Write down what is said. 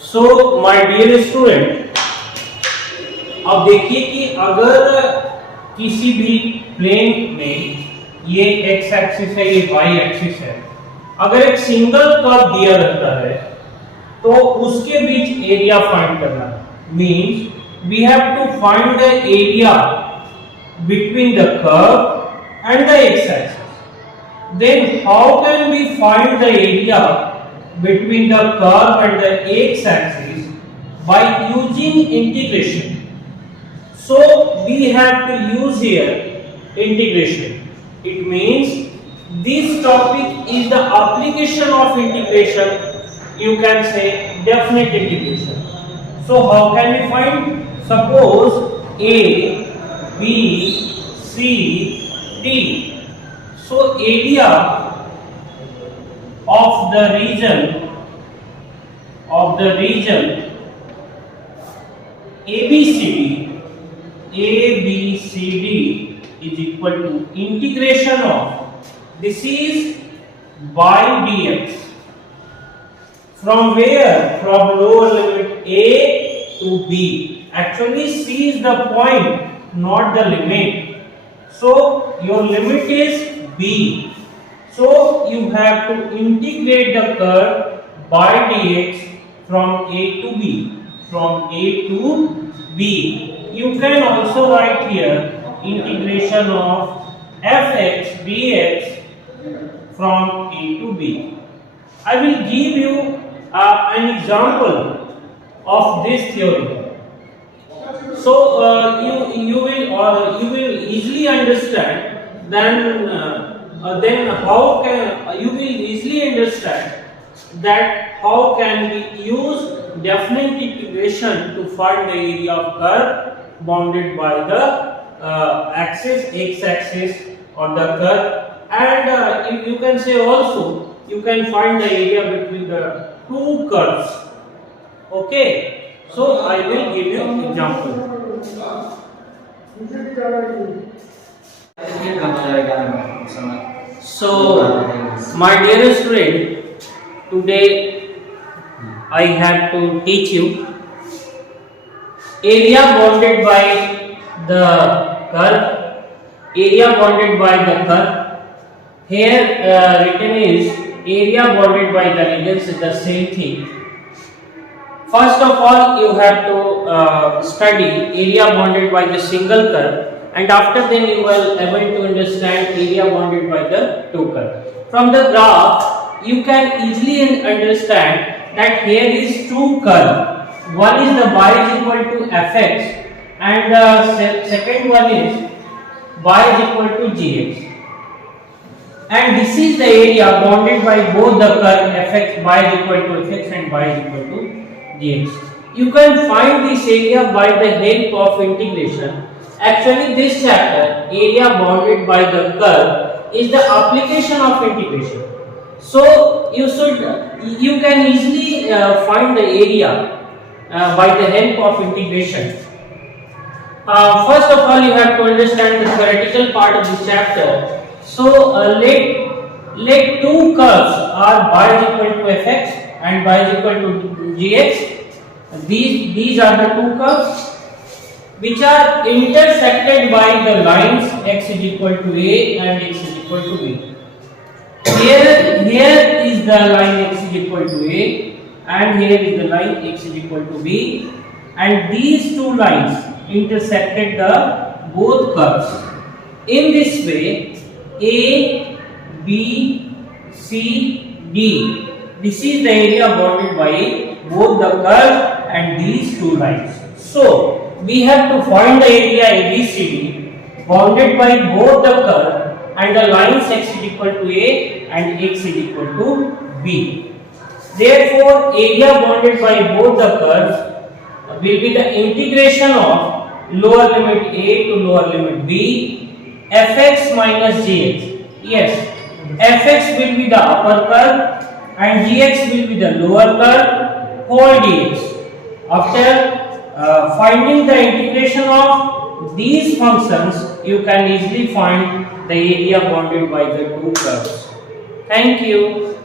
So my dear student, अब देखिए कि अगर किसी भी प्लेन में ये x एक्सिस है, ये y एक्सिस है, अगर एक सिंगल कर्व दिया रहता है तो उसके बीच एरिया फाइंड करना है। Means we have to find the area between the curve and the x axis. Then how can we find the area between the curve and the x-axis by using integration. So we have to use here integration. It means this topic is the application of integration. You can say definite integration. So how can we find? Suppose A, B, C, D. So area of the region ABCD is equal to integration of, this is by dx, from where? From lower limit A to B. Actually C is the point, not the limit. So your limit is B. So you have to integrate the curve by dx from A to B. From A to B. You can also write here integration of fx dx from A to B. I will give you an example of this theory. So you will easily understand. Then how can you will easily understand that how can we use definite integration to find the area of curve bounded by the axis x-axis or the curve, and you can say also you can find the area between the two curves. Okay, so I will give you example. So, my dear student, today I have to teach you area bounded by the curve. Area bounded by the curve. Here written is area bounded by the regions is the same thing. First of all, you have to study area bounded by the single curve. And after then you will able to understand area bounded by the two curve. From the graph you can easily understand that here is two curve. One is the y is equal to fx and the second one is y is equal to gx. And this is the area bounded by both the curve fx, y is equal to fx and y is equal to gx. You can find this area by the help of integration. Actually, this chapter, area bounded by the curve, is the application of integration. So you can easily find the area by the help of integration. First of all, you have to understand the theoretical part of this chapter. So let two curves are y is equal to fx and y is equal to gx. These are the two curves which are intersected by the lines x is equal to a and x is equal to b. Here is the line x is equal to a and here is the line x is equal to b, and these two lines intersected the both curves. In this way, a, b, c, d. This is the area bounded by both the curve and these two lines. So we have to find the area ABCD bounded by both the curve and the lines x is equal to a and x is equal to b. Therefore, area bounded by both the curves will be the integration of lower limit a to lower limit b, fx minus gx. Yes, fx will be the upper curve and gx will be the lower curve whole dx. After finding the integration of these functions, you can easily find the area bounded by the two curves. Thank you.